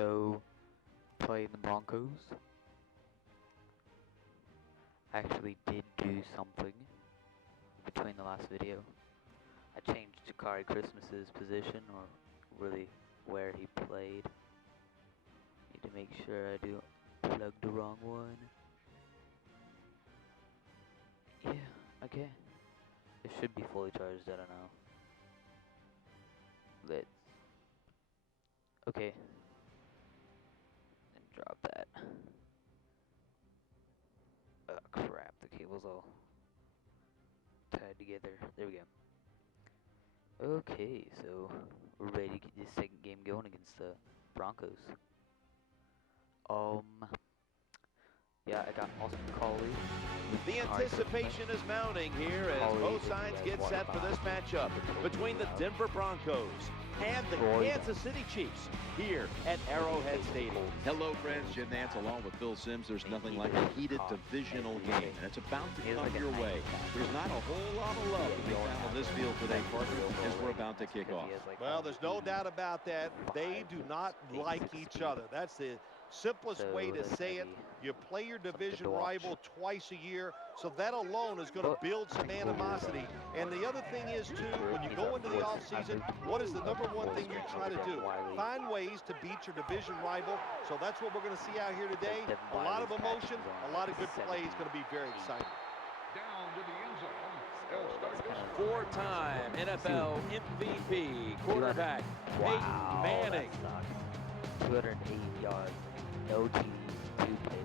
So, playing the Broncos. Actually did do something between the last video. I changed Jakari Christmas's position, or really where he played. Need to make sure I do plug the wrong one. Yeah, okay. It should be fully charged, I don't know. Let's... Okay. And drop that. Oh crap, the cable's all tied together. There we go. Okay, so we're ready to get this second game going against the Broncos. Yeah, I got Austin Collie. The anticipation is mounting here as both sides get set for this matchup between the Denver Broncos and the Kansas City Chiefs here at Arrowhead Stadium. Hello, friends. Jim Nance along with Phil Simms. There's nothing like a heated divisional game, and it's about to come your way. There's not a whole lot of love to be found on this field today, partner, as we're about to kick off. Well, there's no doubt about that. They do not like each other. That's the simplest way to say it. You play your division rival twice a year, so that alone is going to build some animosity. And the other thing is, too, when you go into the offseason, what is the number one thing you're trying to do? Find ways to beat your division rival. So that's what we're going to see out here today. A lot of emotion, a lot of good play. It's going to be very exciting. Down to the end zone. Four-time NFL MVP quarterback Peyton Manning. 208 yards, no TDs, 2 picks,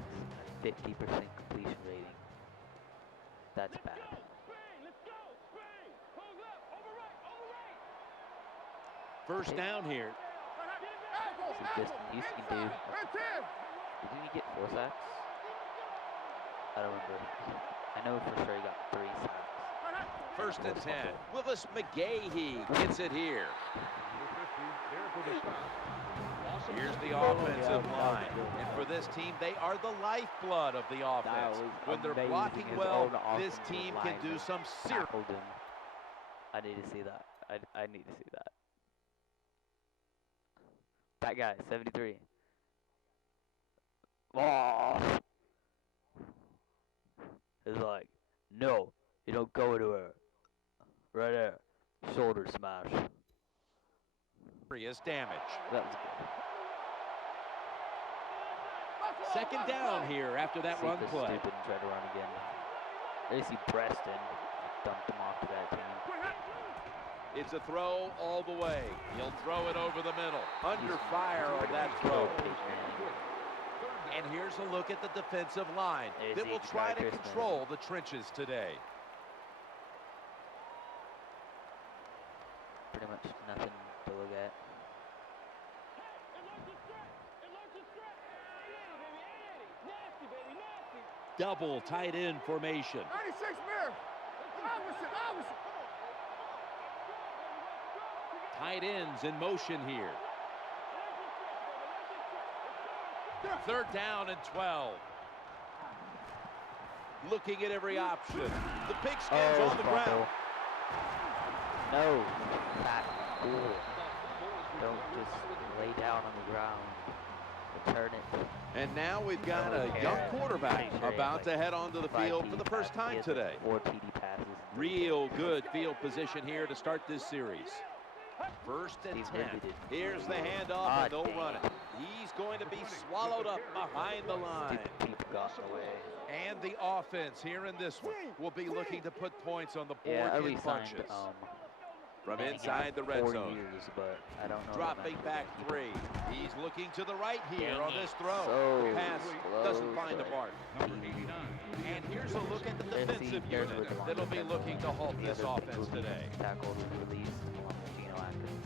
and a 50% completion rating. That's bad. First down here. So just Houston can do. Didn't he get 4 sacks? I don't remember. I know for sure he got 3 sacks. First and 10. Willis McGahee gets it here. Here's the offensive line. And for this team, they are the lifeblood of the offense. When they're blocking well, this team can do some serious. I need to see that. I need to see that. That guy, 73. Oh. It's like, no, you don't go anywhere. Right there. Shoulder smash. Serious damage. That was good. Second down here after that run play. Stupid and try to run again. There you see Preston. Dumped him off to that team. It's a throw all the way. He'll throw it over the middle. Under fire on that throw. And here's a look at the defensive line that will try to control the trenches today. Pretty much nothing to look at. Double tight end formation. 96 mirror. Tight ends in motion here. Third down and 12. Looking at every option. The pigskin's on the ground. No, back cool. Don't just lay down on the ground. Return it. And now we've got a young quarterback about to head onto the field for the first time today. 4 TD passes. Real good field position here to start this series. First and 10. Here's the handoff, and they'll run it. He's going to be swallowed up behind the line. And the offense here in this one will be looking to put points on the board in bunches. From inside the red zone. But I don't know. Dropping back 3. He's looking to the right here on this throw. The pass doesn't find the mark. And here's a look at the defensive unit that'll be looking to halt this offense today. Tackled and released along with Geno Atkins.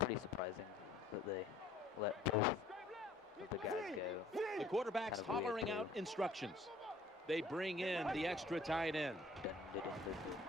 Pretty surprising that they let both of the guys go. The quarterback's hollering out instructions. They bring in the extra tight end.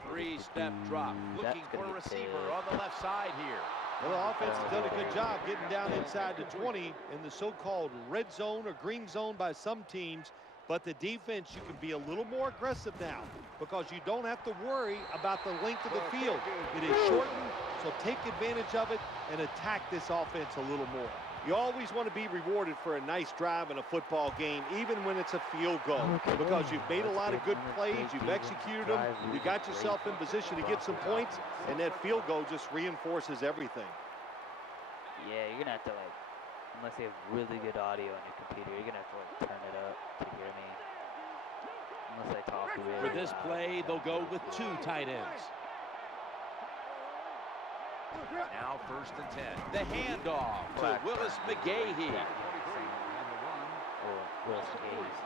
3-step drop. Looking for a receiver on the left side here. Well, the offense has done a good job getting down inside the 20 in the so-called red zone or green zone by some teams. But the defense, you can be a little more aggressive now because you don't have to worry about the length of the field. It is shortened, so take advantage of it and attack this offense a little more. You always want to be rewarded for a nice drive in a football game, even when it's a field goal, because you've made a lot of good plays, you've executed them, you got yourself in position to get some points, and that field goal just reinforces everything. Yeah, you're gonna have to, like, unless you have really good audio on your computer, you're gonna have to, like, turn it up to hear me. Unless I talk really For this loud, play, they'll go with 2 tight ends. Now 1st and 10. The handoff to Willis McGahee. Or Willis McGahee's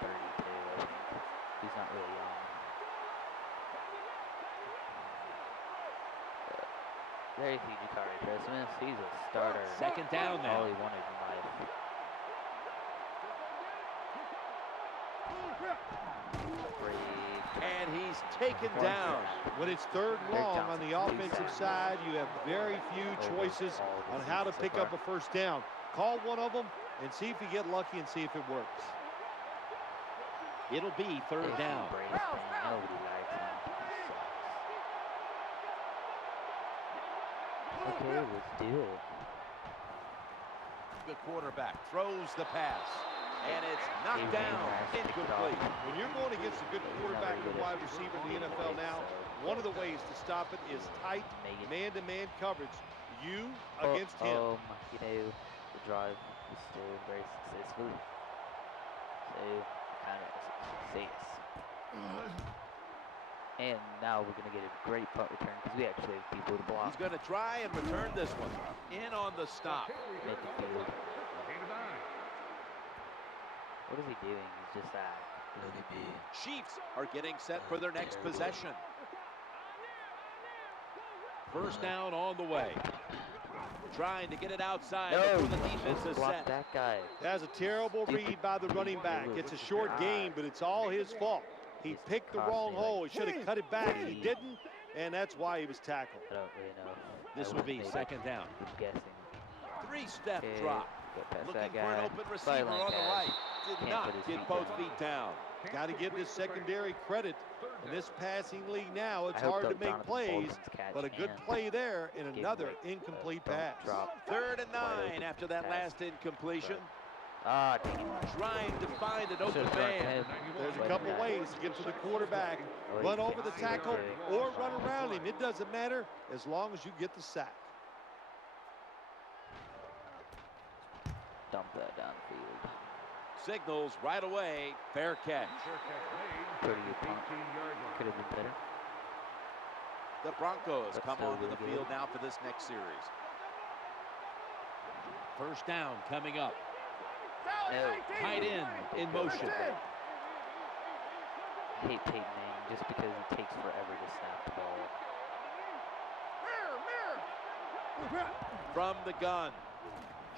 32, I think. He's not really young. There's Jakari Christmas. He's a starter. 2nd down now. All he wanted in life. And he's taken down. When it's 3rd and long on the offensive side, you have very few choices on how to pick up a 1st down. Call one of them and see if you get lucky and see if it works. It'll be 3rd down. Nobody likes him. Okay, let's do it. The quarterback throws the pass. And it's knocked down, incomplete. When you're going against a good quarterback and wide receiver in the NFL now, one of the ways to stop it is tight man-to-man coverage. You against him. You know, the drive was still very successful. So, kind of success. And now we're going to get a great punt return because we actually have people to block. He's going to try and return this one. In on the stop. Mid the field. What is he doing? He's just that. Look at me. Chiefs are getting set for their next possession. 1st down on the way. Trying to get it outside before the defense is set. That guy. That's a terrible read by the running back. It's a short game, but it's all his fault. He picked the wrong hole. He should have cut it back. He didn't, and that's why he was tackled. I don't really know. This will be 2nd down. I'm guessing. 3-step drop. Looking for an open receiver on the right. Did not get both feet down. Got to give this secondary credit. In this passing league now, it's hard to make plays, but a good play there and another incomplete pass. 3rd and 9 after that last incompletion. Ah, dang it. Trying to find an open man. There's a couple ways to get to the quarterback. Run over the tackle or run around him. It doesn't matter as long as you get the sack. Dump that downfield. Signals right away. Fair catch. Pretty good punt. Could have been better. The Broncos come onto the field now for this next series. 1st down coming up. Tight end in motion. I hate Peyton Manning just because it takes forever to snap the ball. From the gun.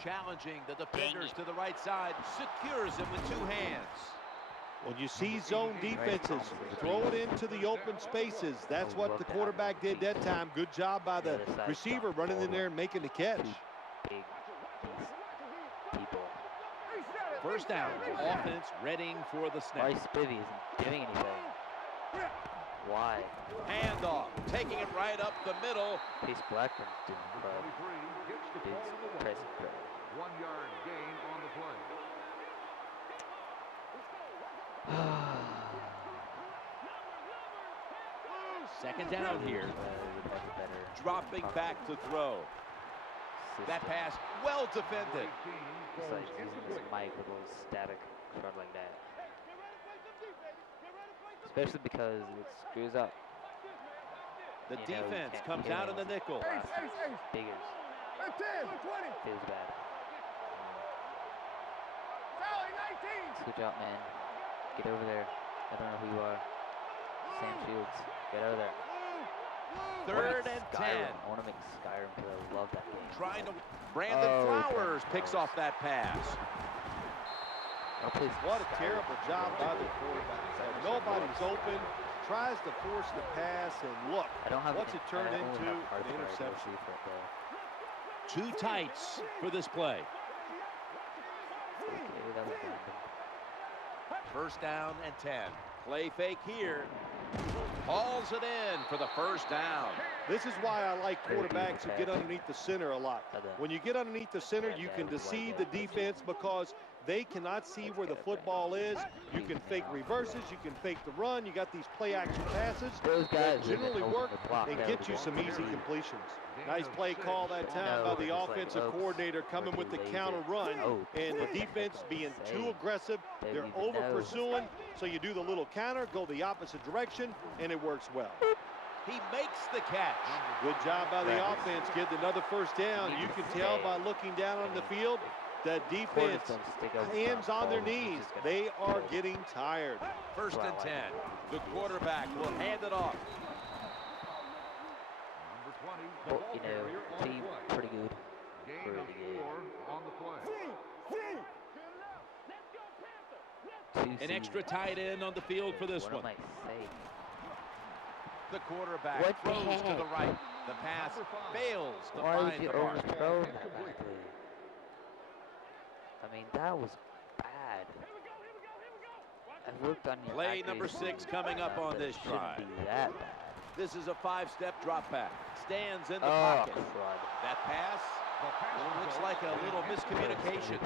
Challenging the defenders to the right side. Secures him with 2 hands. When you see zone defenses, throw it into the open spaces. That's what the quarterback did that time. Good job by the receiver running in there and making the catch. Big people. 1st down. Offense readying for the snap. Why Spivvy isn't doing anything? Why? Handoff. Taking it right up the middle. Pace Blackburn's doing incredible. Dude's pressing pro. 1-yard gain on the play. Second down here. Dropping back to throw. That pass well defended. It's like using this mic with a little static crud like that. Especially because it screws up. The defense comes out in the nickel. Biggers. Feels bad. Switch out, man. Get over there. I don't know who you are. Sam Shields. Get over there. 3rd and 10. I want to make Skyrim because I love that game. Trying to. Brandon Flowers picks off that pass. What a terrible job by the quarterback. Nobody's open. Tries to force the pass, and look, what's it turned into? An interception. 2 tights for this play. Okay, that was random. 1st down and 10. Play fake here. Hauls it in for the first down. This is why I like quarterbacks who get underneath the center a lot. When you get underneath the center, you can deceive the defense because they cannot see where the football is. You can fake reverses. You can fake the run. You got these play-action passes that generally work and get you some easy completions. Nice play call that time by the offensive coordinator coming with the counter run. And the defense being too aggressive. They're over-pursuing. So you do the little counter, go the opposite direction, and it works well. He makes the catch. Good job by the offense, getting another first down. You can tell by looking down on the field that defense, hands on their knees. They are getting tired. First and 10. The quarterback will hand it off. Well, you know, team pretty good. Pretty good. An extra tight end on the field for this one. What am I saying? The quarterback throws to the right. The pass fails to find the mark. Overthrow that badly? I mean, that was bad. I've worked on your Play number 6 coming up on this drive. That bad. This is a 5-step drop back. Stands in the pocket. That pass looks like a little miscommunication.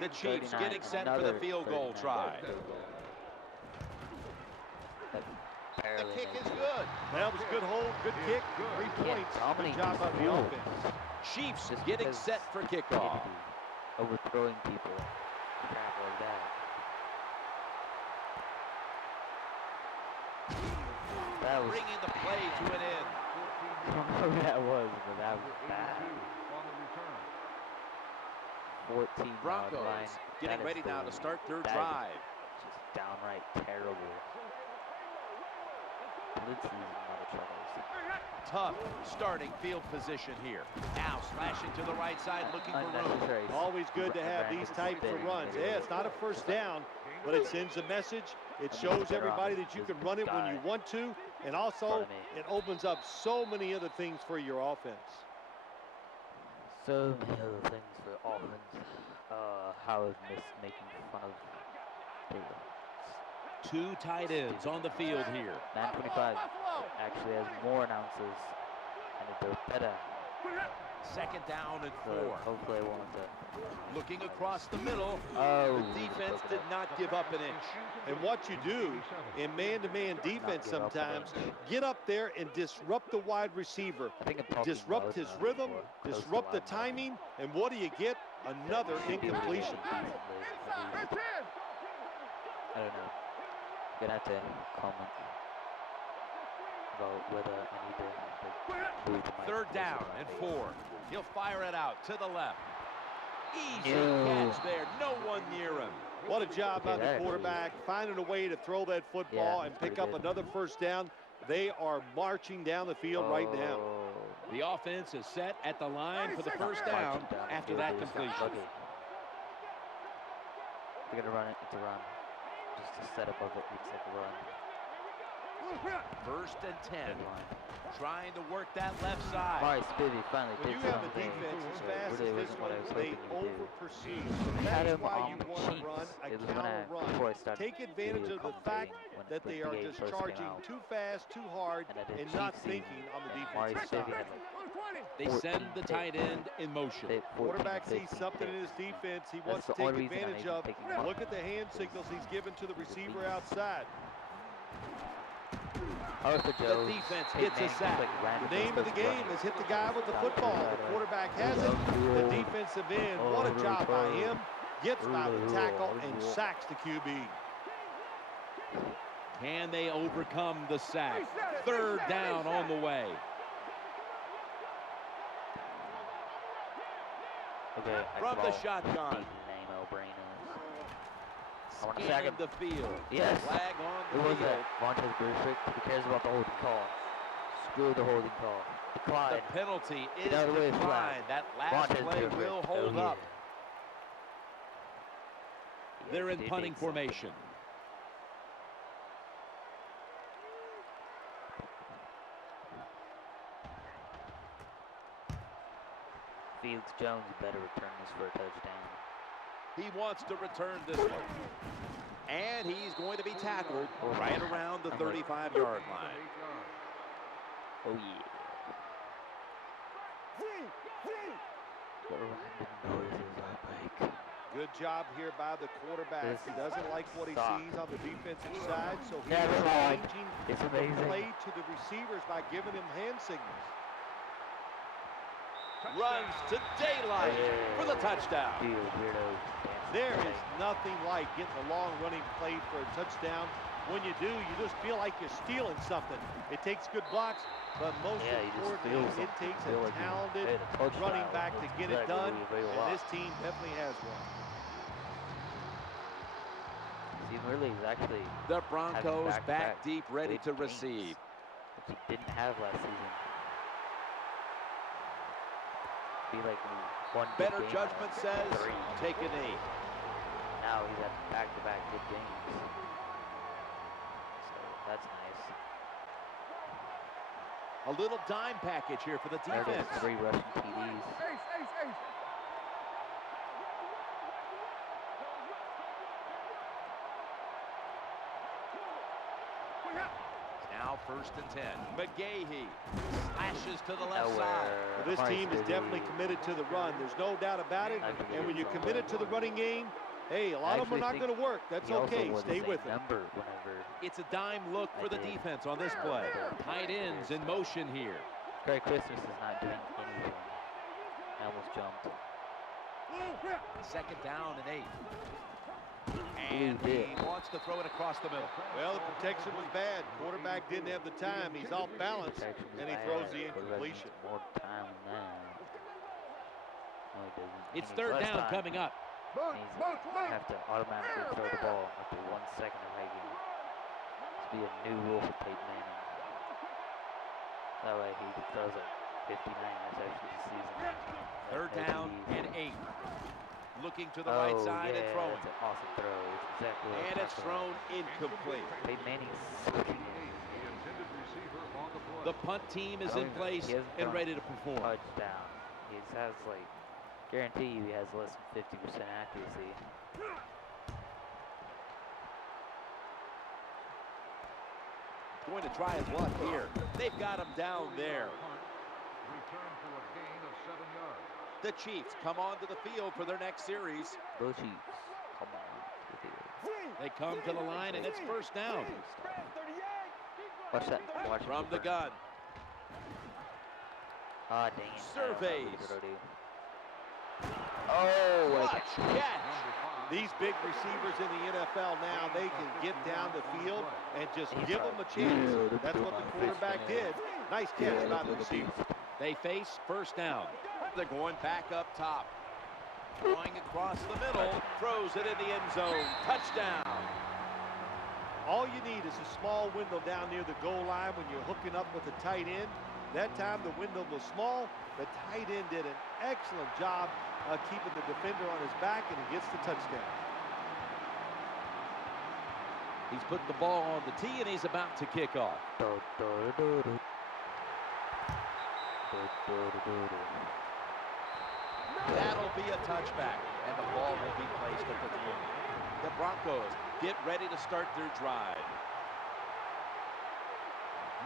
The Chiefs getting set for the field goal try. The kick is good. That was a good hold, good kick, 3 points. Good job by the offense. Chiefs getting set for kickoff. Overthrowing people, crap like that. That was bringing the play to an end. I don't know who that was, but that was bad. 14 Broncos line. getting ready now to start their drive. Just downright terrible. Blitz is another trouble. Tough starting field position here. Now slashing to the right side, looking for room. Always good to have these types of runs. Yeah, it's not a first down, but it sends a message. It shows everybody that you can run it when you want to, and also it opens up so many other things for your offense. So many other things for offense. How I've missed making fun of people. 2 tight ends on the field here. Man 25 actually has more announces, and they're better. Second down and 4. So hopefully I won't have to. Looking across the middle. Oh, the defense did not give up an inch. And what you do in man-to-man defense sometimes, get up there and disrupt the wide receiver. Disrupt his rhythm, disrupt the timing, and what do you get? Another incompletion. I don't know. I'm gonna have to comment about whether I need to move my 3rd down and 4. He'll fire it out to the left. Easy catch there. No one near him. What a job by the quarterback, finding a way to throw that football and pick up another first down. They are marching down the field right now. The offense is set at the line for the first down after that completion. They're gonna run it. It's a run. Just the setup of it looks like a run. 1st and 10. Trying to work that left side. Mari Spivey finally when did you have a something. defense as fast really as this one, they over-pursue. Had That's him why on you the want to cheeks. run a It was counter before I run. started Take advantage of the fact that they are just charging too fast, too hard, and not thinking on the defensive side. They send the tight end in motion. Quarterback sees something in his defense he wants to take advantage of. Look at the hand signals he's given to the receiver outside. Arthur The Jones defense gets a sack. The name of the game is hit the guy with the football. The quarterback has it. The defensive end, what a job by him. Gets by the tackle and sacks the QB. Can they overcome the sack? 3rd down on the way. Okay, From the shotgun. I want to sack him. The field. Yes. Flag on Who the was field. that? Montez Burfict. Who cares about the holding call? Screw the holding call. Decline. The penalty is Get out of the way, declined. That last Montez play Burfict. will hold up. Yeah, They're in they punting did something. formation. Felix Jones better return this for a touchdown. He wants to return this one. And he's going to be tackled right around the 35-yard line. Oh, yeah. What random noises I make. Good job here by the quarterback. He doesn't like what he sees on the defensive side, so he's changing the play to the receivers by giving him hand signals. Runs to daylight for the touchdown. There is nothing like getting a long running play for a touchdown. When you do, you just feel like you're stealing something. It takes good blocks, but most importantly, it takes a talented running back to get it done, and this team definitely has one. Really is actually the Broncos back deep, ready to receive. Which he didn't have last season. Be like one better judgment says take a knee. Now he's at back-to-back good games. So that's nice. A little dime package here for the defense. 3 rushing TDs. Now 1st and 10. McGahee slashes to the left side. Well, this team is definitely committed to the run. There's no doubt about it. And when you're committed to the running game, hey, a lot of them are not going to work. That's okay. Stay with it. It's a dime look for the defense on this play. Tight ends in motion here. Merry Christmas is not doing anything. I almost jumped. 2nd down and 8. And he wants to throw it across the middle. Well, the protection was bad. Quarterback didn't have the time. He's off balance, and he throws the incompletion. More time than that. No, he doesn't. It's 3rd down coming up. He's have to automatically throw the ball after 1 second of hiking. This will be a new rule for Peyton Manning. That way he throws like 59 interceptions a season. 3rd down and 8. Looking to the right side and throwing. That's an awesome throw. It's exactly and it's thrown incomplete. Peyton Manning's sucking it. The punt team is in place and ready to perform. Touchdown. He has like, guarantee you he has less than 50% accuracy. Going to try his luck here. They've got him down there. Return for a gain of 7 yards. The Chiefs come onto the field for their next series. Go Chiefs. Come on to the field. They come to the line and it's 1st down. Watch that. Watch from the gun. Ah, dang it. Surveys. Oh, catch. These big receivers in the NFL now, they can get down the field and just give them a chance. That's what the quarterback did. Nice catch by the receiver. They face 1st down. They're going back up top. Going across the middle. Throws it in the end zone. Touchdown. All you need is a small window down near the goal line when you're hooking up with the tight end. That time the window was small. The tight end did an excellent job keeping the defender on his back, and he gets the touchdown. He's put the ball on the tee, and he's about to kick off. That'll be a touchback, and the ball will be placed at the 20. The Broncos get ready to start their drive.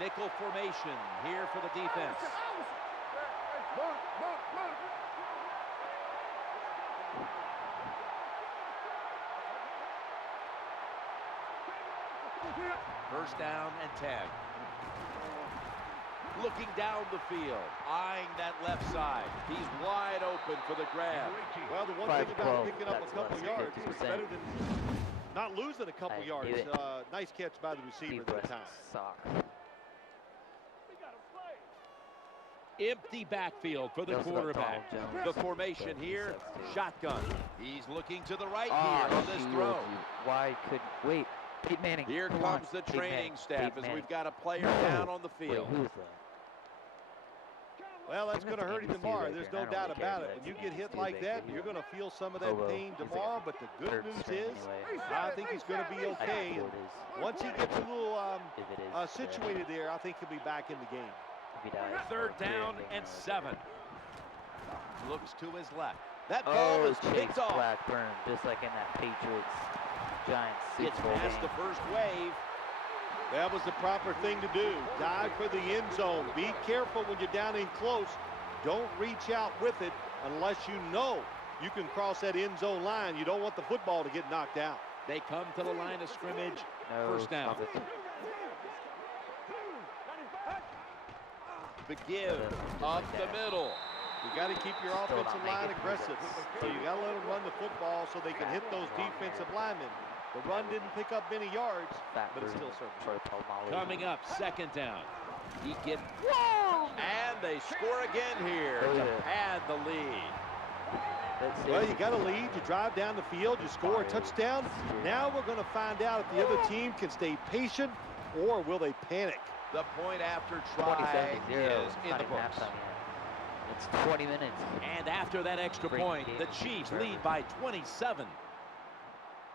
Nickel formation here for the defense. First down and 10. Looking down the field, eyeing that left side. He's wide open for the grab. Well, the one thing about picking up a couple yards is better than not losing a couple yards. Nice catch by the receiver that time. Empty backfield for the quarterback. The formation here, shotgun. He's looking to the right here on this throw. Why couldn't wait? Peyton Manning. Here comes the training staff as we've got a player down on the field. Wait, who is that? Well, that's going to hurt him tomorrow. There's no doubt about it. When you get hit like that, you're going to feel some of that pain tomorrow. But the good news is, I think he's going to be okay. And once he gets a little situated there, I think he'll be back in the game. 3rd down and 7. Looks to his left. That ball is picked off. Blackburn, just like in that Patriots Giants Gets past the first wave. That was the proper thing to do. Dive for the end zone. Be careful when you're down in close. Don't reach out with it unless you know you can cross that end zone line. You don't want the football to get knocked out. They come to the line of scrimmage. First down. The give up the middle. You got to keep your offensive line aggressive. So you got to let them run the football so they can hit those defensive linemen. The run didn't pick up many yards, but it's still serving. Coming up, second down. He gets, and they score again here to pad the lead. Well, you got a lead. You drive down the field. You score a touchdown. Now we're going to find out if the other team can stay patient or will they panic. The point after try is in the books. It's 20 minutes. And after that extra point, the Chiefs lead by 27.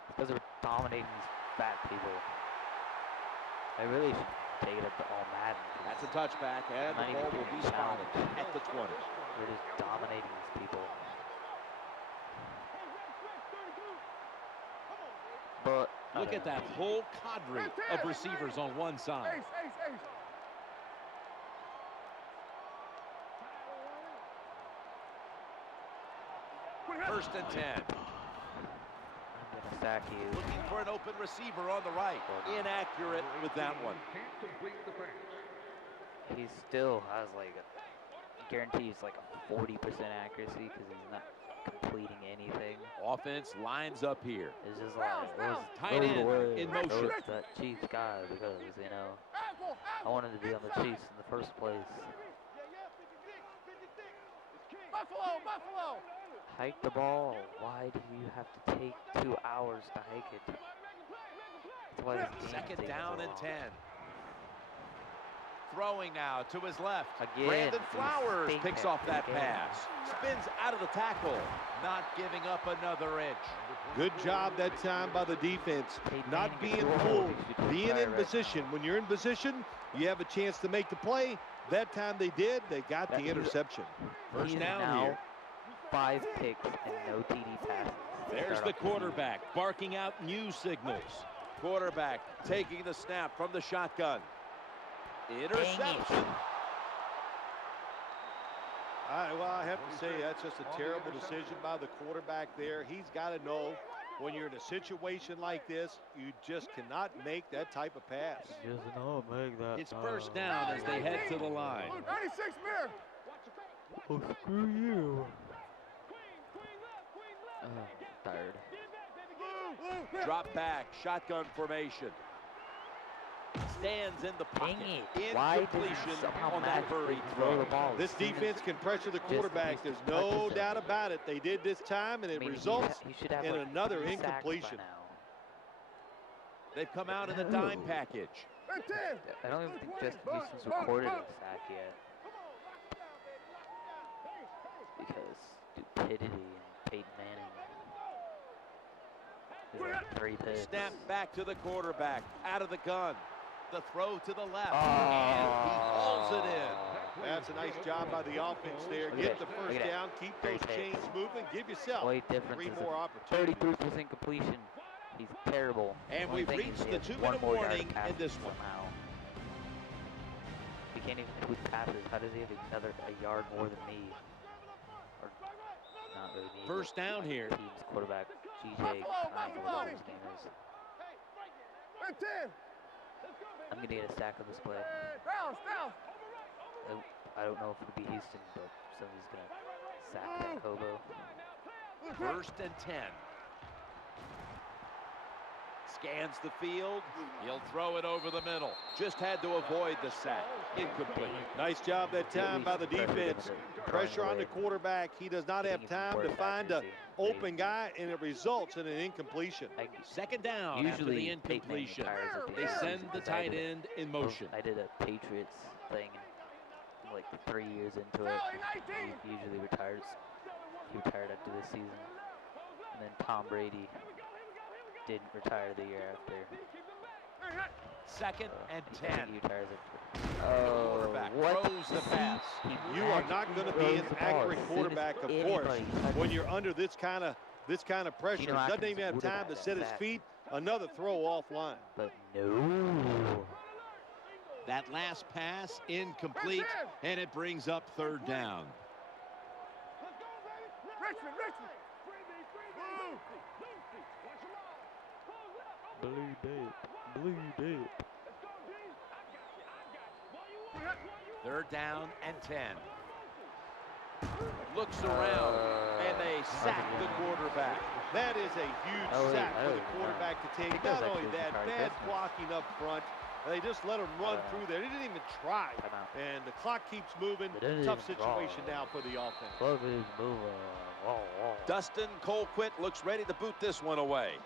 Because they're dominating these fat people. They really should take it up to all Madden. That's a touchback, and the ball will be spotted at the 20. They're just dominating these people. But look at that whole cadre of receivers on one side. First and 10. I'm gonna sack you. Looking for an open receiver on the right. Inaccurate with that one. He still has like a, guarantees like a 40% accuracy because he's not completing anything. Offense lines up here. It's just like tight end in motion. That Chiefs guy because you know I wanted to be on the Chiefs in the first place. Buffalo. Hike the ball. Why do you have to take 2 hours to hike it? That's why this game second takes down so and long. 10. Throwing now to his left. Again, Brandon Flowers picks off that again. pass. Spins out of the tackle. Not giving up another inch. Good job that time by the defense. Not being fooled. Being in position. When you're in position, you have a chance to make the play. That time they did. They got the interception. First down here. 5 picks and no TD passes. There's the quarterback barking out new signals. Quarterback taking the snap from the shotgun. Interception. Well, I have to say that's just a terrible decision by the quarterback there. He's got to know when you're in a situation like this, you just cannot make that type of pass. Just not make that. It's first down as they head to the line. 96 Mir. Oh, screw you. Tired. Drop back, shotgun formation. Stands in the pocket. Incompletion on that hurried throw. This defense can pressure the quarterback. There's no doubt about it. They did this time, and it results in another incompletion. They've come out in the dime package. I don't even think Justin Houston's recorded a sack yet. Because stupidity and Peyton Manning. He's like 3 picks. Snap back to the quarterback. Out of the gun. The throw to the left. And he hauls it in. That's a nice job by the offense there. Get the first down. Keep those chains moving. Give yourself 3 more opportunities. 33% completion. He's terrible. And we've reached the 2-minute warning in this one. Somehow. He can't even complete passes. How does he have a yard more than me? Or not really me. First down here. Team's quarterback, GJ, whatever his name is. I'm going to get a sack on this play. I don't know if it'll be Houston, but somebody's going to sack that hobo. First and 10. Scans the field. He'll throw it over the middle. Just had to avoid the sack. Incomplete. Nice job that time by the defense. Pressure on the quarterback. He does not have time to find an open guy, and it results in an incompletion. Second down after the incompletion. They send the tight end in motion. I did a Patriots thing, and like 3 years into it, he usually retires. He retired after this season. And then Tom Brady didn't retire the year after. Second and 10. He retires after. Quarterback throws the pass. You are not going to be an accurate quarterback, of course, when you're under this kind of This kind of pressure, doesn't even have time to set his feet. Another throw offline. But no. That last pass incomplete, and it brings up third down. Blue dip. Blue dip. Third down and 10. Looks around, and they sack the quarterback. That is a huge sack for the quarterback to take. Not only that, bad blocking up front. They just let him run through there. They didn't even try. And the clock keeps moving. Tough situation now for the offense. Dustin Colquitt looks ready to boot this one away.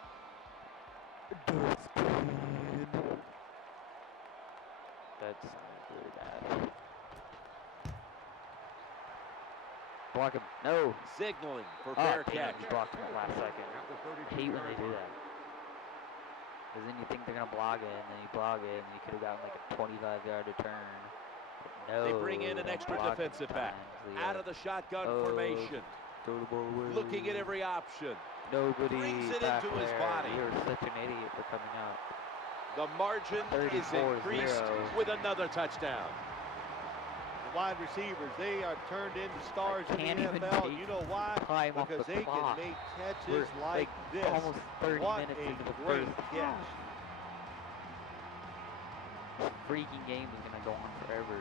That's really bad. Block him. No. Signaling for fair catch. He blocked him at last second. I hate when they do that. Because then you think they're going to block it, and then you block it, and you could have gotten like a 25-yard return. But no. They bring in an extra defensive back. Out of the shotgun formation. Throw the ball away. Looking at every option. Nobody brings it into his body. You're such an idiot for coming out. The margin is increased with another touchdown. The wide receivers, they are turned into stars in the NFL. You know why? Because they can make catches like this. Almost 30 minutes into the first catch. This freaking game is going to go on forever.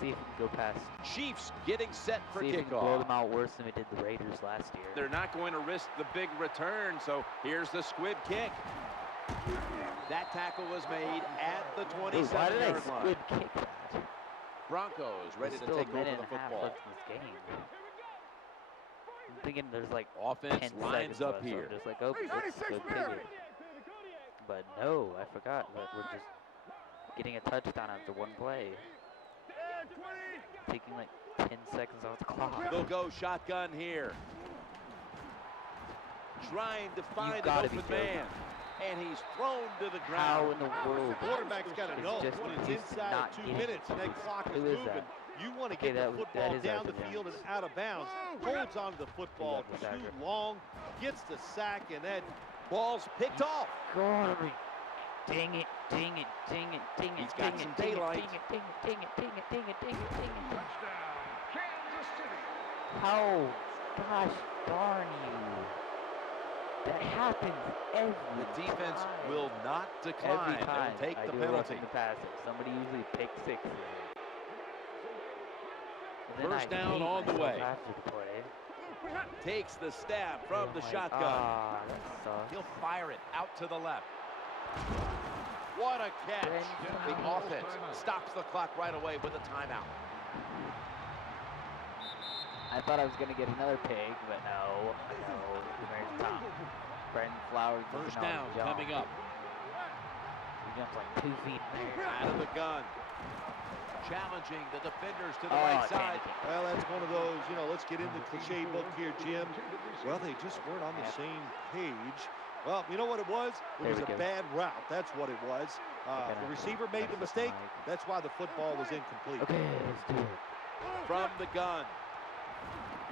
See if we can go past. Chiefs getting set for kickoff. See if we can blow them out worse than we did the Raiders last year. They're not going to risk the big return, so here's the squib kick. That tackle was made at the 27-yard line. Squib kick that? Broncos ready to take over the football. Left in this game. I'm thinking there's like offense 10 lines up here. So just like, oh, let's squib kick it. But no, I forgot that we're just getting a touchdown after one play. Taking like 10 seconds off the clock. They'll go shotgun here. Trying to find an open man. And he's thrown to the ground. How in the world? The quarterback's got to know when it's inside of 2 minutes and that clock is moving. You want to get the football down the field and out of bounds. Holds onto the football too long. Gets the sack, and that ball's picked off. God, dang it, dang it, dang it, dang it, He's got some daylight. Dang it. How, gosh darn you. That happens every time. The defense will not decline. Every time. They'll take the penalty. The passes. Somebody usually picks sixes. First down on the way. Takes the stab from the shotgun. He'll fire it out to the left. What a catch. The offense stops the clock right away with a timeout. I thought I was going to get another pig, but no. There's Tom. Brandon Flowers. First down coming up. He jumps like 2 feet there. Out of the gun. Challenging the defenders to the right side. Well, that's one of those, let's get in the cliche book here, Jim. Well, they just weren't on the same page. Well, you know what it was? It was a bad route. That's what it was. The receiver made the mistake. That's why the football was incomplete. Okay, let's do it. From the gun.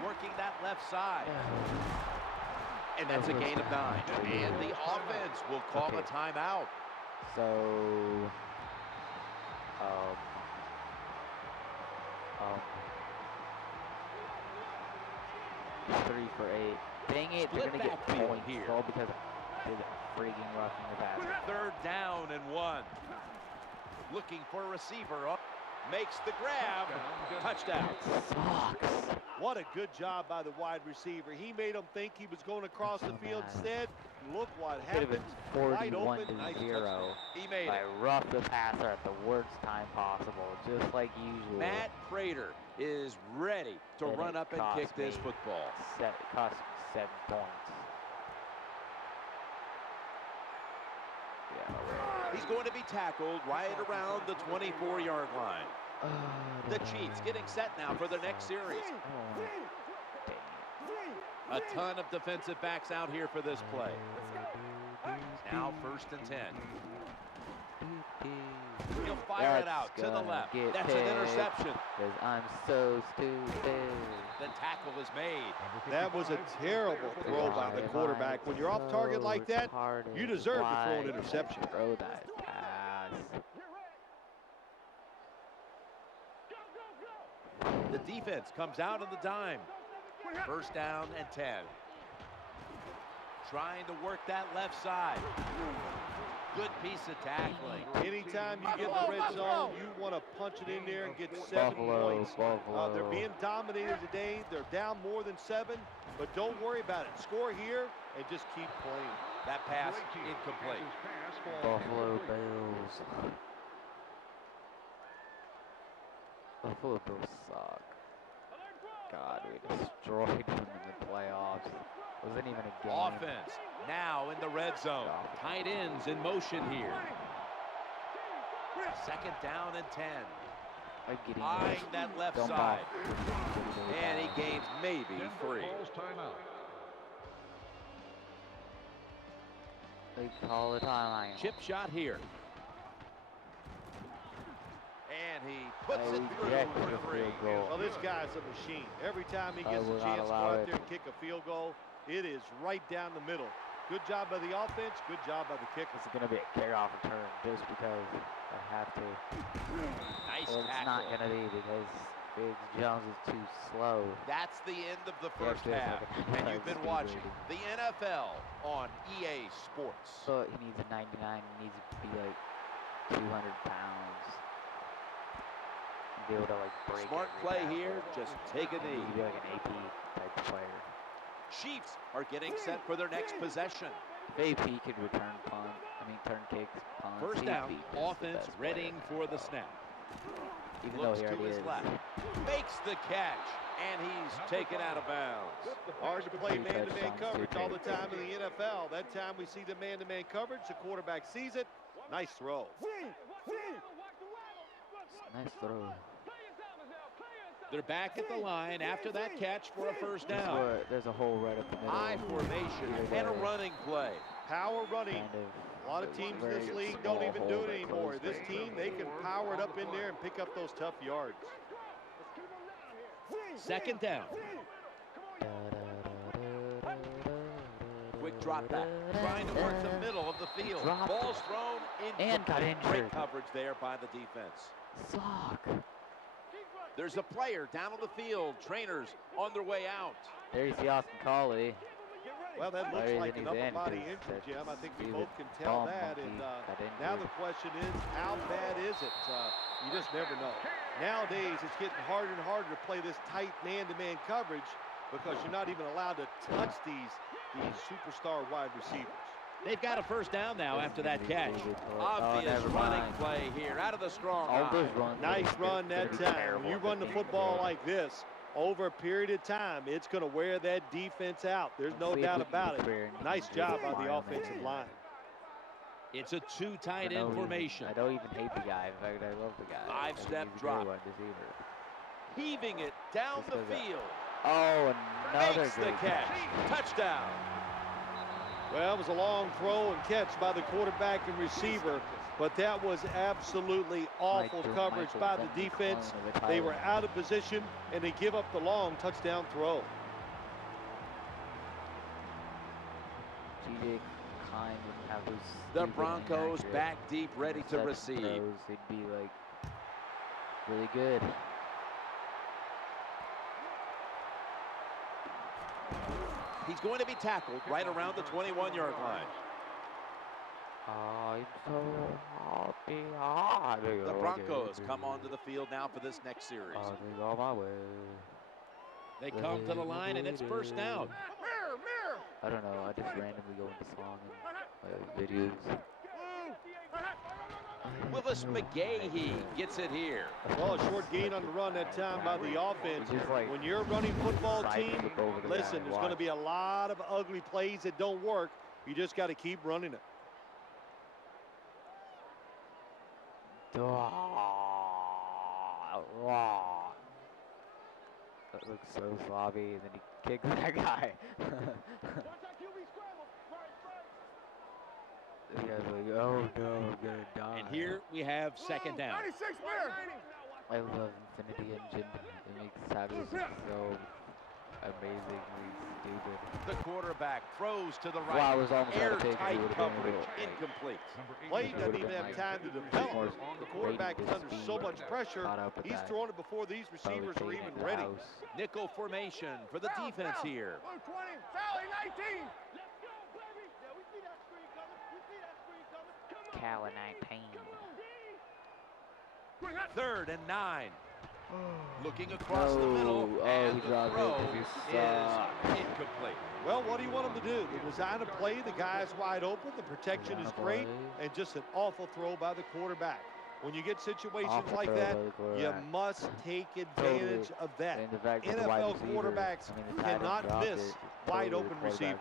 Working that left side. And that's a gain of 9. And the offense will call a timeout. So, 3 for 8. Dang it, they're going to get points here. All because of freaking roughing the passer. Third down and 1. Looking for a receiver. Makes the grab. Touchdown. Sucks. What a good job by the wide receiver. He made him think he was going across the field instead. Look what happened. 41-0. He made by it. rough the passer at the worst time possible, just like usual. Matt Prater is ready to run up and kick this football. It cost me 7 points. He's going to be tackled right around the 24-yard line. The Chiefs getting set now for their next series. A ton of defensive backs out here for this play. Now 1st and 10. He'll fire it out to the left. That's an interception. Because I'm so stupid. The tackle is made. That was a terrible throw by the quarterback. When you're off target like that, you deserve to throw an interception. Throw that pass. The defense comes out on the dime. First down and 10. Trying to work that left side. Good piece of tackling. Anytime you get in the red zone, you want to punch it in there and get 7 points. They're being dominated today. They're down more than 7, but don't worry about it. Score here and just keep playing. That pass incomplete. Buffalo Bills. Buffalo Bills suck. God, we destroyed them in the playoffs. Wasn't even a game. Offense now in the red zone. Tight ends in motion here. Second down and 10. Eyeing that left side. And he gains maybe 3. They call it timeout. Chip shot here. And he puts it through for 3. Well, this guy's a machine. Every time he gets a chance to go out there and kick a field goal, it is right down the middle. Good job by the offense. Good job by the kicker. It's going to be a kickoff return just because I have to. Nice or it's tackle. not going to be because Biggs Jones is too slow. That's the end of the first half. And you've been watching the NFL on EA Sports. But he needs a 99. He needs to be like 200 pounds. Be able to like break. Smart play here. Just take a knee. Be like an AP type player. Chiefs are getting set for their next possession. If AP could return turn kicks, punts. First down, offense readying for the snap. Even Looks though to his left, makes the catch, and he's taken out of bounds. Hard to play man-to-man coverage all the time in the NFL. That time we see the man-to-man coverage, the quarterback sees it. Nice throw. Nice throw. They're back at the line after that catch for a first down. There's a hole right up the middle. I formation and a running play. Power running. A lot of teams in this league don't even do it anymore. This team, they can power it up in there and pick up those tough yards. Second down. Quick drop back. Trying to work the middle of the field. Ball's thrown in. And got injured. Great coverage there by the defense. Suck. There's a player down on the field. Trainers on their way out. There you see Austin Collie. Well, that looks like an upper body injury, Jim. I think we both can tell that. And now the question is, how bad is it? You just never know. Nowadays, it's getting harder and harder to play this tight man-to-man coverage because you're not even allowed to touch these superstar wide receivers. They've got a first down now after that catch. Obvious running play here out of the strong eye. Nice run that time. When you run the football like this, over a period of time, it's going to wear that defense out. There's no doubt about it. Nice job by the offensive line. It's a 2 tight end formation. I don't even hate the guy. In fact, I love the guy. 5-step drop. Heaving it down the field. Oh, another makes the catch. Touchdown. Well, it was a long throw and catch by the quarterback and receiver, but that was absolutely awful coverage by the defense. They were out of position, and they give up the long touchdown throw. G.J. Kine wouldn't have those. The Broncos back deep, ready to receive. They'd be like really good. He's going to be tackled right around the 21-yard line. I'm so happy. The Broncos come onto the field now for this next series. On my way. They come to the line, and it's first down. I don't know. I just randomly go into song and videos. Willis McGahee gets it here. Well, a short gain on the run that time by the offense. When you're a running football team, listen, there's going to be a lot of ugly plays that don't work. You just got to keep running it. That looks so sloppy, and then he kicks that guy. This guy's like, oh no, I'm gonna die. And here we have second down. I love Infinity Engine. It makes tackles so amazingly stupid. The quarterback throws to the right. Flowers almost had a pick. Airtight coverage, incomplete. Play doesn't even have like time to develop. The quarterback is under so much pressure, he's throwing it before these receivers are even ready. Nickel formation for the defense here. Cal 19. 3rd and 9. Looking across the middle, and the throw is incomplete. Well, what do you want them to do? They design a play, the guy's wide open, the protection is great, and just an awful throw by the quarterback. When you get situations like that, you must take advantage of that. NFL quarterbacks cannot miss wide open receivers.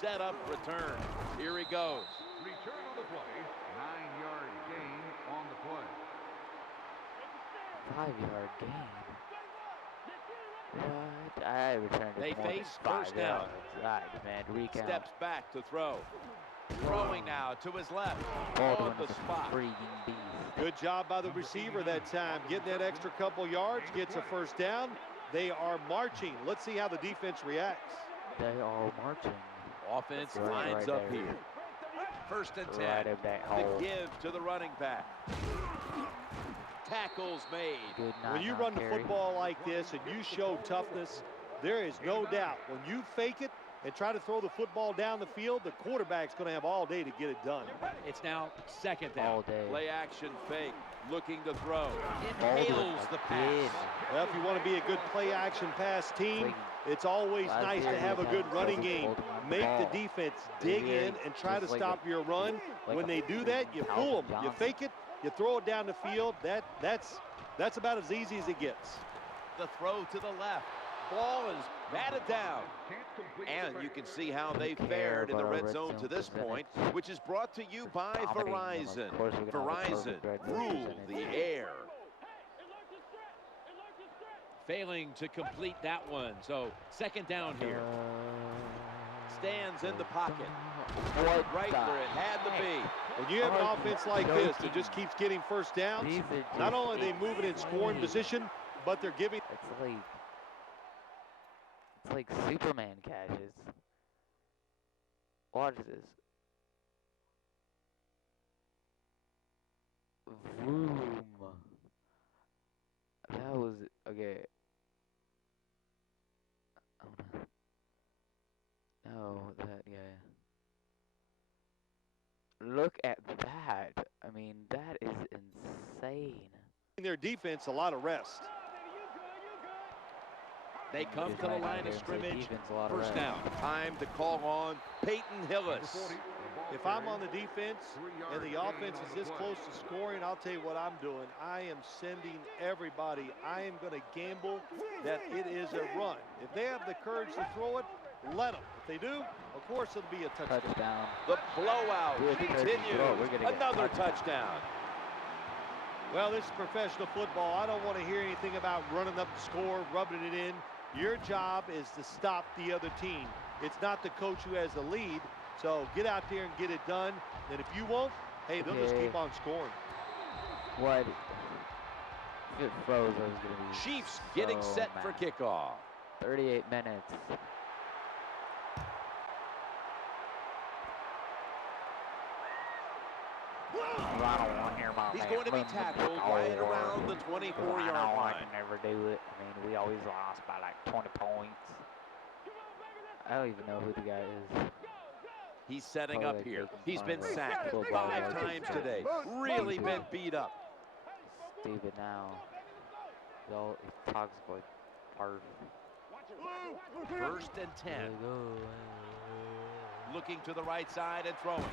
Set up return. Here he goes. Return on the play. 9-yard gain on the play. 5-yard gain. What? I returned it. They face first down. Right, man. Recount. Steps back to throw. Throwing now to his left. Baldwin On the spot. Freaking beast. Good job by the receiver that time. Getting that extra couple yards, gets a first down. They are marching. Let's see how the defense reacts. They are marching. Offense lines up here. 1st and 10. The give to the running back. Tackles made. When you run the football like this and you show toughness, there is no doubt when you fake it and try to throw the football down the field, the quarterback's going to have all day to get it done. It's now 2nd down. All day. Play action fake. Looking to throw. Inhales the pass. Well, if you want to be a good play action pass team, it's always nice to have a good running game. Make the defense dig in and try to stop your run. When they do that, you fool them. You fake it, you throw it down the field. That's about as easy as it gets. The throw to the left. Ball is batted down. And you can see how they fared in the red zone to this point, which is brought to you by Verizon. Verizon, rule the air. Failing to complete that one, so 2nd down here. Stands in the pocket. Right where it had to be. When you have an offense like this that just keeps getting first downs, not only are they moving in scoring position, but they're giving. It's like Superman catches. Watch this. Vroom. That was okay. No, that look at that. I mean, that is insane. Their defense a lot of rest. They come to the line of scrimmage. First down. Time to call on Peyton Hillis. If I'm on the defense and the offense is this close to scoring, I'll tell you what I'm doing. I am sending everybody. I am going to gamble that it is a run. If they have the courage to throw it, let them. If they do, of course it'll be a touchdown. The blowout continues. Another touchdown. Well, this is professional football. I don't want to hear anything about running up the score, rubbing it in. Your job is to stop the other team. It's not the coach who has the lead. So get out there and get it done. And if you won't, hey, they'll just keep on scoring. What? If it froze, I was going to be Chiefs getting set for kickoff. 38 minutes. I don't want to hear about He's going to be tackled right around the 24-yard line. I can never do it. I mean, we always lost by like 20 points. I don't even know who the guy is. He's setting up here. He's been sacked 5 times today. Really been beat up. Stupid now. He talks like part. 1st and 10. Looking to the right side and throwing.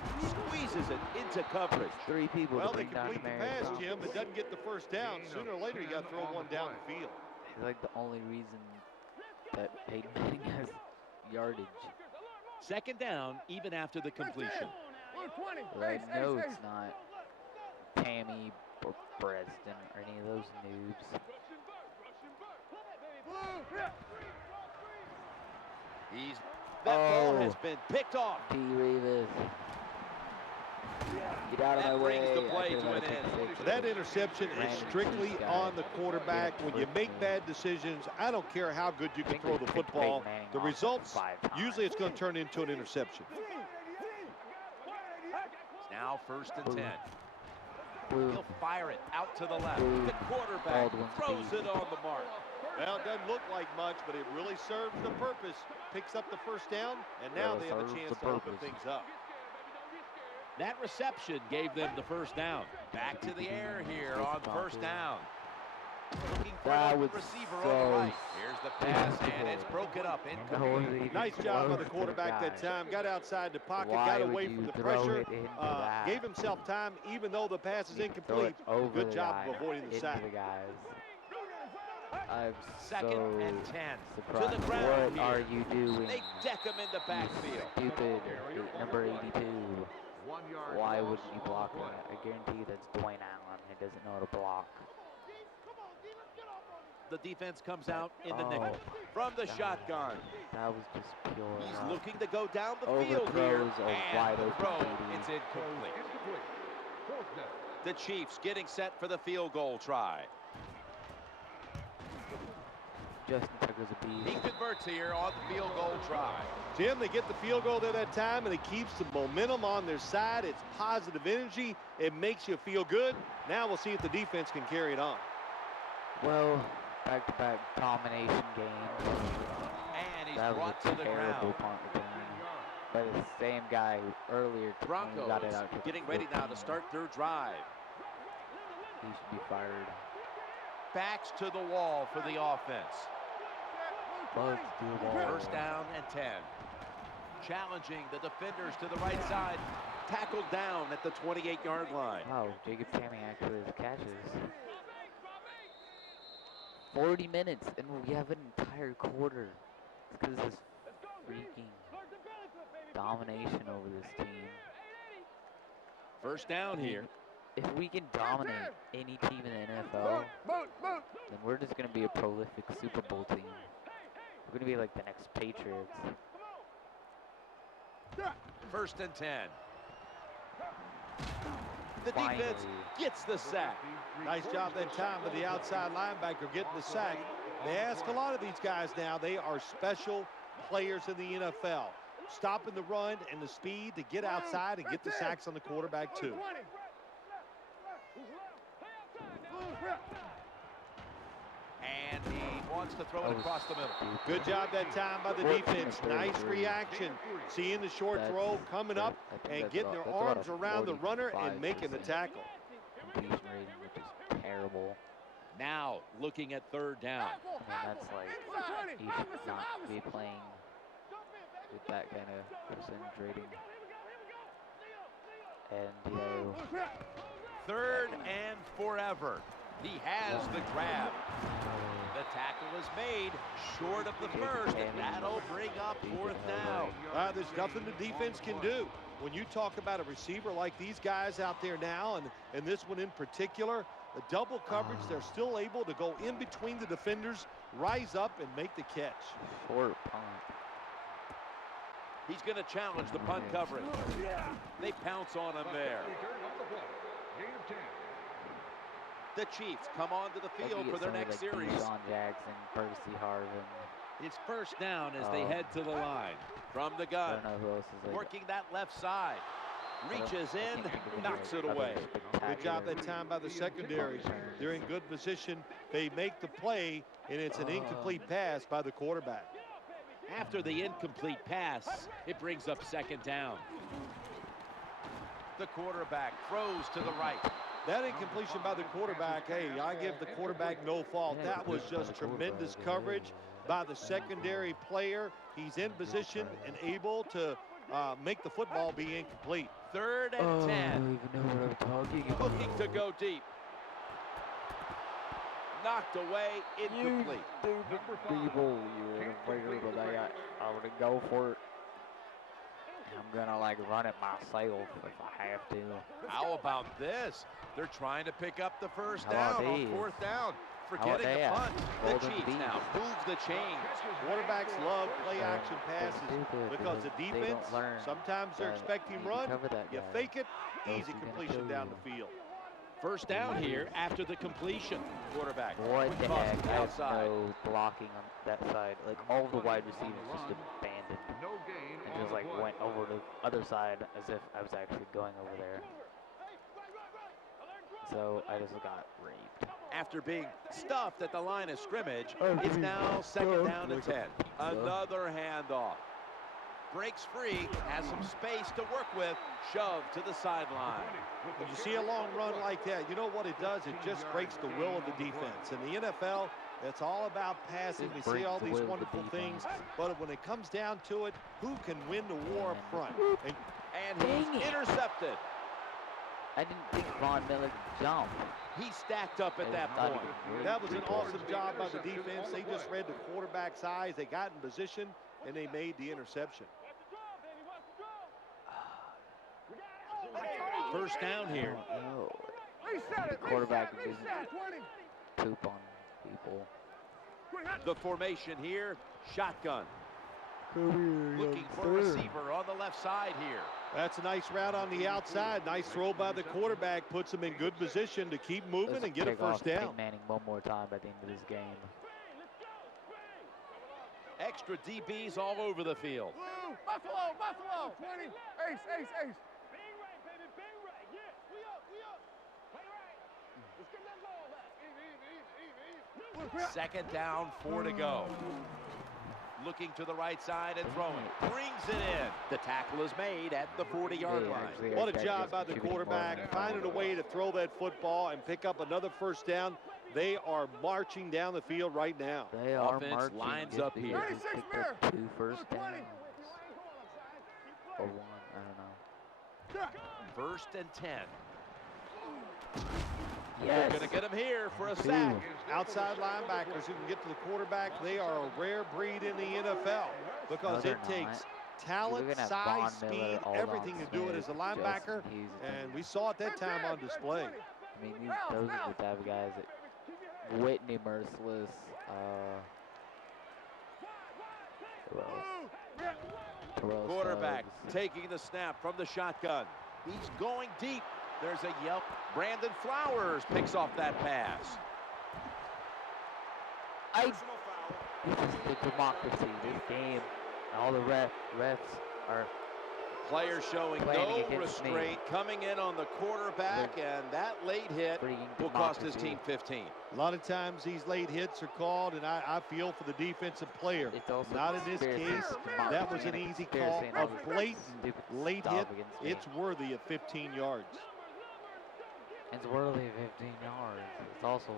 Squeezes it into coverage. 3 people. Well, they complete the pass, Jim, but doesn't get the first down. Sooner or later, you got to throw one down the field. It's like the only reason that Peyton Manning has yardage. 2nd down, even after the completion. But I know it's not Tammy or Preston or any of those noobs. That ball has been picked off. D. Rivas. Get out of my way. Brings the play to an end. That interception is strictly on the quarterback. When you make bad decisions, I don't care how good you can throw the football. The results, usually it's going to turn into an interception. Now 1st and 10. He'll fire it out to the left. The quarterback throws it on the mark. Well, it doesn't look like much, but it really serves the purpose. Picks up the 1st down, and now they have a chance to open things up. That reception gave them the 1st down. Back to the air here on 1st down. Looking for the receiver on the right. Here's the pass, and it's broken up. Incomplete. Nice job by the quarterback that time. Got outside the pocket, got away from the pressure, gave himself time, even though the pass is incomplete. Good job of avoiding the sack. I'm 2nd and 10. surprised. To the ground. What are you doing? They deck him in the backfield. Stupid. Number 82. Why wouldn't you block him? I guarantee that's Dwayne Allen. He doesn't know how to block. The defense comes out in the nickel from the shotgun. That was just pure. He's looking to go down the field here, and the throw, it's incomplete. The Chiefs getting set for the field goal try. Justin Tucker's a beast. He converts here on the field goal try. Jim, they get the field goal there that time, and it keeps the momentum on their side. It's positive energy. It makes you feel good. Now we'll see if the defense can carry it on. Well, back-to-back domination game. And he's that brought was to a the terrible ground. punt return. By the same guy who earlier Broncos got it out to getting ready now to start their drive. He should be fired. Backs to the wall for the offense. Bugs to the wall. 1st down and 10. Challenging the defenders to the right side. Tackled down at the 28-yard line. Wow, Jacob Tammany actually has catches. 40 minutes, and we have an entire quarter. It's because of this freaking domination over this team. 1st down here. If we can dominate any team in the NFL, then we're just going to be a prolific Super Bowl team. We're going to be like the next Patriots. 1st and 10. The defense gets the sack. Nice job that time by the outside linebacker getting the sack. They ask a lot of these guys now. They are special players in the NFL. Stopping the run and the speed to get outside and get the sacks on the quarterback too. And he wants to throw it across the middle. Good job that time by the defense. Nice reaction. Seeing the short throw coming up and getting their arms around the runner and making the tackle. Completion rating, which is terrible. Now looking at 3rd down. I mean, that's like, he should not be playing with that kind of percentage rating. And, you know, 3rd and forever. He has the grab. The tackle is made short of the 1st, and that'll bring up 4th down. There's nothing the defense can do. When you talk about a receiver like these guys out there now, and this one in particular, the double coverage, they're still able to go in between the defenders, rise up, and make the catch. Short punt. He's going to challenge the punt coverage. They pounce on him there. The Chiefs come onto the field for their next series. Sean Jackson, Percy Harvin. It's 1st down as they head to the line. From the gun, working that left side. Reaches in, knocks it away. Good job that time by the secondary. They're in good position. They make the play, and it's an incomplete pass by the quarterback. After the incomplete pass, it brings up 2nd down. The quarterback throws to the right. That incompletion by the quarterback, hey, I give the quarterback no fault. That was just tremendous coverage by the secondary player. He's in position and able to make the football be incomplete. 3rd and 10. I don't even know what I'm talking about. Looking to go deep. Knocked away, incomplete. You stupid people, you figure that I would go for it. I'm gonna like run it myself if I have to. How about this? They're trying to pick up the 1st down on 4th down. Forgetting the punt. The Chiefs now move the chains. Quarterbacks love play-action passes because the defense, sometimes they're expecting run. You fake it, easy completion down the field. First down here after the completion. Quarterback. What the heck? I have Outside. no blocking on that side. Like, all of the wide receivers just abandoned. And just, like, went over to the other side as if I was actually going over there. So I just got raped. After being stuffed at the line of scrimmage, it's now second down and 10. Another handoff. Breaks free, has some space to work with, shoved to the sideline. When you see a long run like that, you know what it does? It just breaks the will of the defense. In the NFL, it's all about passing. We see all these wonderful things, but when it comes down to it, who can win the war up front? And he's intercepted. I didn't think Von Miller could jump. He stacked up at that point. That was an awesome job by the defense. They just read the quarterback's eyes. They got in position, and they made the interception. First down here. The quarterback doesn't poop on people. The formation here, shotgun. Looking for a receiver on the left side here. That's a nice route on the outside. Nice throw by the quarterback. Puts him in good position to keep moving and get a first down. Manning one more time by the end of this game. Extra DBs all over the field. Buffalo, 20. Ace. Second down, 4 to go. Looking to the right side and throwing. Brings it in. The tackle is made at the 40-yard line. What a job by the quarterback, finding a way to throw that football and pick up another first down. They are marching down the field right now. They are Offense marching. lines up here. 2 first downs. Or 1, I don't know. First and 10. Yes. Going to get him here for a sack. Outside linebackers who can get to the quarterback, they are a rare breed in the NFL because it takes talent, size, speed, everything to do it as a linebacker, and we saw it that time on display. I mean, those are the type of guys that Whitney Merciless, quarterback taking the snap from the shotgun. He's going deep. There's a yelp. Brandon Flowers picks off that pass. This is the democracy, this game. All the refs are players showing no restraint, coming in on the quarterback, and that late hit will cost his team 15. A lot of times these late hits are called, and I feel for the defensive player. Not in this case. That was an easy call. A blatant late hit. It's worthy of 15 yards. It's worthy of 15 yards. It's also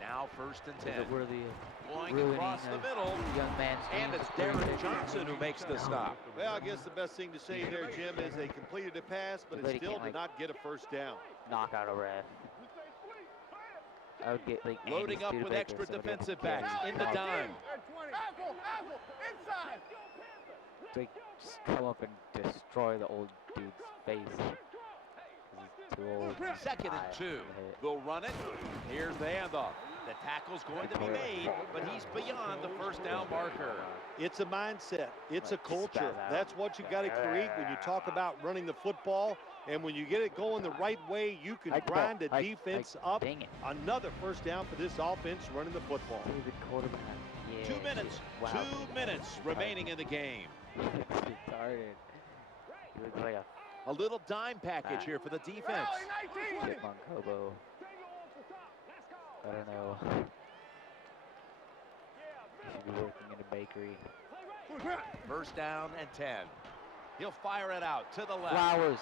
now first and 10. It's worthy of going across the middle. Young man's and it's Derek Johnson who makes the stop. Well, I guess the best thing to say there, Jim, is they completed a pass, but it still did not get a first down. Knock out a ref. I would get like loading up with extra defensive backs in the dime. They just come up and destroy the old dude's face. Too old. Second and 2. They'll run it. Here's the handoff. The tackle's going to be made, but he's beyond the first down marker. It's a mindset. It's a culture. That's what you got to create when you talk about running the football. And when you get it going the right way, you can grind the defense up. Another first down for this offense running the football. 2 minutes. 2 minutes remaining in the game. He looks like a little dime package here for the defense. Chipmunk hobo. I don't know. He should be working in a bakery. First down and 10. He'll fire it out to the left. Flowers.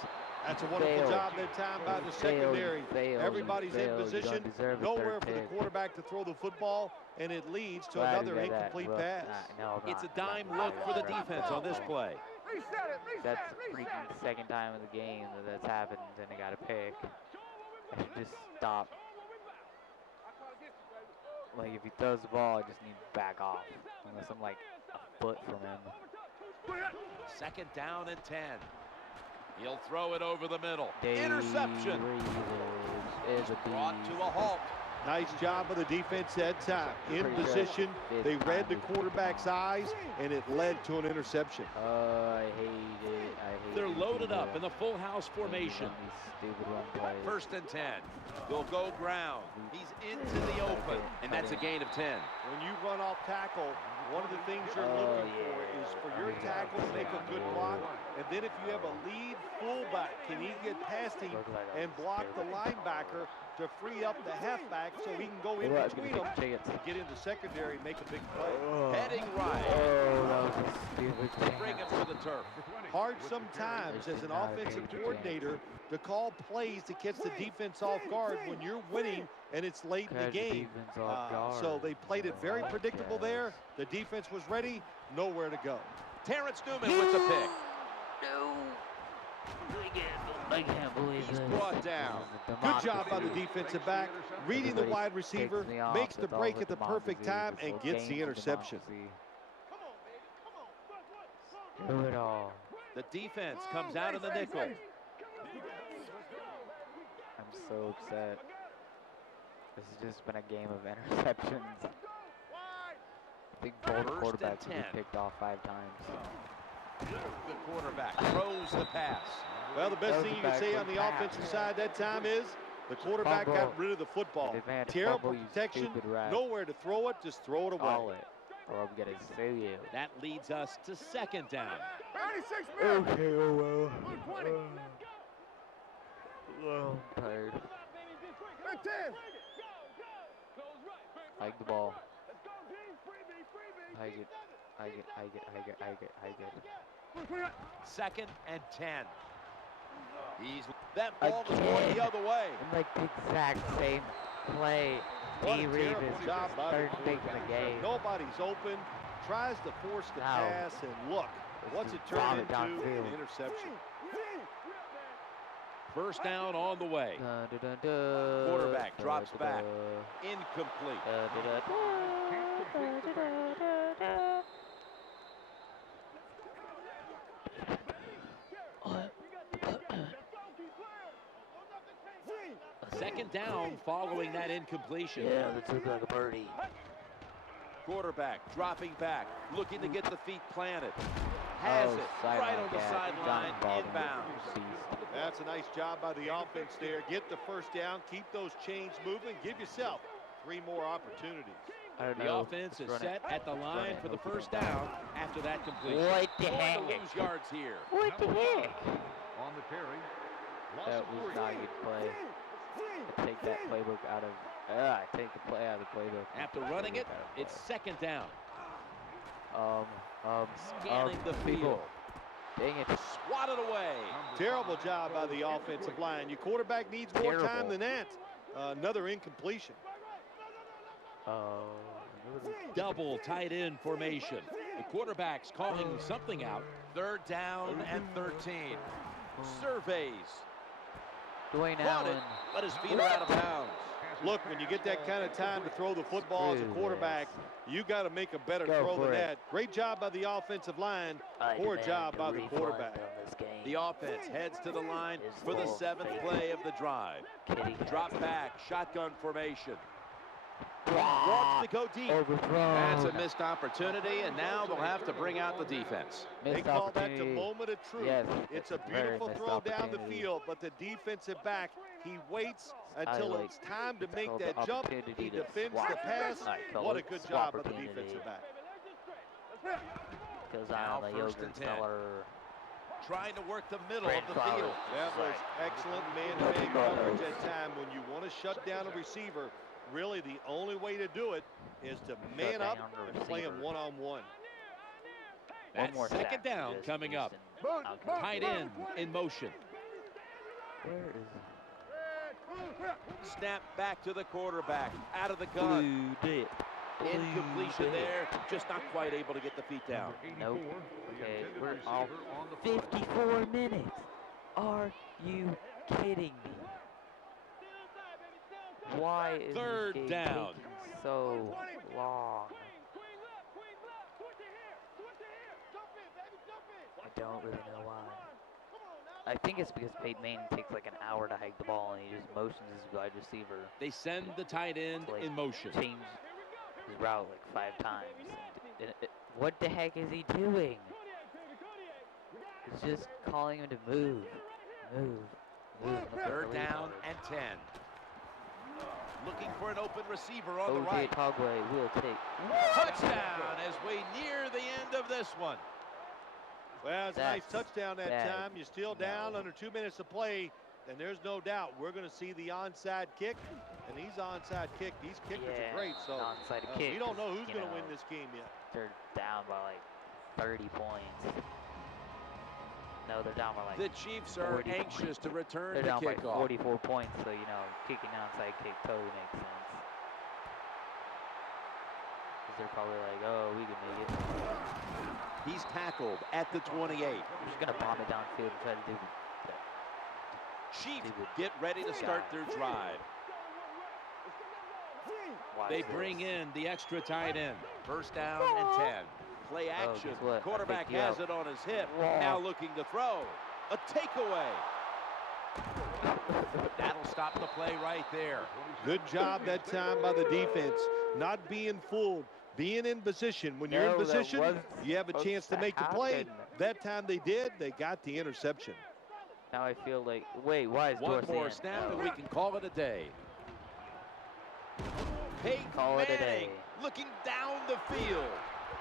That's a wonderful job that time by the secondary. Everybody's in position. Nowhere for the quarterback to throw the football, and it leads to another incomplete pass. It's a dime look for the defense on this play. That's the freaking second time of the game that's happened, and I got a pick. I should just stop. Like, if he throws the ball, I just need to back off. Unless I'm like a foot from him. Second down and 10. He'll throw it over the middle. Interception. It's brought to a halt. Nice job of the defense that time. In position, they read the quarterback's eyes, and it led to an interception. I hate it. They're loaded up in the full house formation. First and 10. They'll go ground. He's into the open, and that's a gain of 10. When you run off tackle, one of the things you're looking for is for your tackle to make a good block, and then if you have a lead fullback, can he get past him and block the linebacker to free up the halfback so he can go in between them and get into secondary and make a big play. Heading right. Oh, that was a stupid Bring him to the turf. Hard sometimes as an offensive coordinator to call plays to catch the defense off guard when you're winning and it's late in the game. So they played it very predictable there. The defense was ready, nowhere to go. Terrence Newman with the pick. No. I can't believe He's this. brought down. Good job by the defensive back, reading the wide receiver, makes the break at the perfect time, and gets the interception. Do it all. The defense comes out of the nickel. I'm so upset. This has just been a game of interceptions. I think both quarterbacks will be picked off 5 times. The quarterback throws the pass. Well, the best thing you can say on the offensive side that time is the quarterback got rid of the football. Terrible protection, nowhere to throw it, just throw it away. Call it, or I'm gonna sue you. That leads us to second down. Okay, oh well. I'm tired. Hike the ball. Hike it. Second and 10. That ball is going the other way. In like the exact same play. What D. a Reed terrible is job by the third pick in the game. Nobody's open, tries to force the pass, and look, what's it turned into? An interception. First down on the way. Quarterback drops back. Incomplete. Second down following that incompletion. Yeah, that took like a birdie. Quarterback dropping back, looking to get the feet planted. Has it right on the sideline, inbounds. That's a nice job by the offense there. Get the first down, keep those chains moving, give yourself 3 more opportunities. The offense is set at the line for the first down after that completion. What the heck? Lose yards here. What the heck? On the carry. That was not a good play. I take that playbook out of. I take the play out of the playbook. After running it, it's second down. Scanning the field. Dang it. Swatted away. Terrible job by the offensive line. Your quarterback needs more time than that. Another incompletion. Double tight end formation. The quarterback's calling something out. Third down and 13. Surveys. Dwayne Allen. But his feet are out of bounds. Look, when you get that kind of time to throw the football as a quarterback, you got to make a better throw than that. Great job by the offensive line. Poor job by the quarterback. The offense heads to the line for the 7th play of the drive. Drop back, shotgun formation. Wants to go deep. That's a missed opportunity, and now they'll have to bring out the defense. They call that the moment of truth. Yes, it's a beautiful throw down the field, but the defensive back, he waits until it's time to make that jump. He defends the pass. What a good job by the defensive back. Because I'm a yogurt seller. Trying to work the middle of the field. That was excellent man-to-man coverage at time. When you want to shut down a receiver, really the only way to do it is to man up and play him one-on-one. That second down coming up. Tight end in motion. Snap back to the quarterback. Out of the gun. Incompletion there. Just not quite able to get the feet down. Nope. Okay, we're off 54 minutes. Are you kidding me? Why is this game taking so long? I don't really know why. I think it's because Peyton Manning takes like an hour to hike the ball, and he just motions his wide receiver. They send the tight end to, like, in motion. Change his route like 5 times. What the heck is he doing? He's just calling him to move. Third down and 10. Looking for an open receiver on the right. Togway will take. Touchdown as we near the end of this one. Well, it's a nice touchdown that time. You're still down under 2 minutes to play, and there's no doubt we're going to see the onside kick, and he's onside kick. These kickers are great, so kick, we don't know who's going to win this game yet. They're down by like 30 points. No, they're down by like the Chiefs are anxious to return they're the down kickoff. by 44 points, so you know, kicking onside kick totally makes sense. Because they're probably like, oh, we can make it. He's tackled at the 28. We're just gonna bomb it downfield and try to do that. Chiefs get ready to start their drive. They bring in the extra tight end. First down and 10. Play action. Quarterback has it on his hip. Now looking to throw. A takeaway. That'll stop the play right there. Good job that time by the defense. Not being fooled. Being in position. When you're in position, you have a chance to make the play. That time they did. They got the interception. Now I feel like, wait, why is one more snap and we can call it a day. Peyton Manning looking down the field.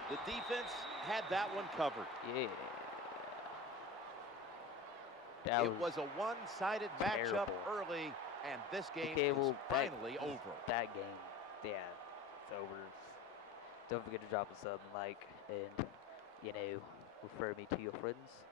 The defense had that one covered. Yeah. It was a one-sided matchup early, and this game is finally over. That game, yeah, it's over. Don't forget to drop a sub and like, and, you know, refer me to your friends.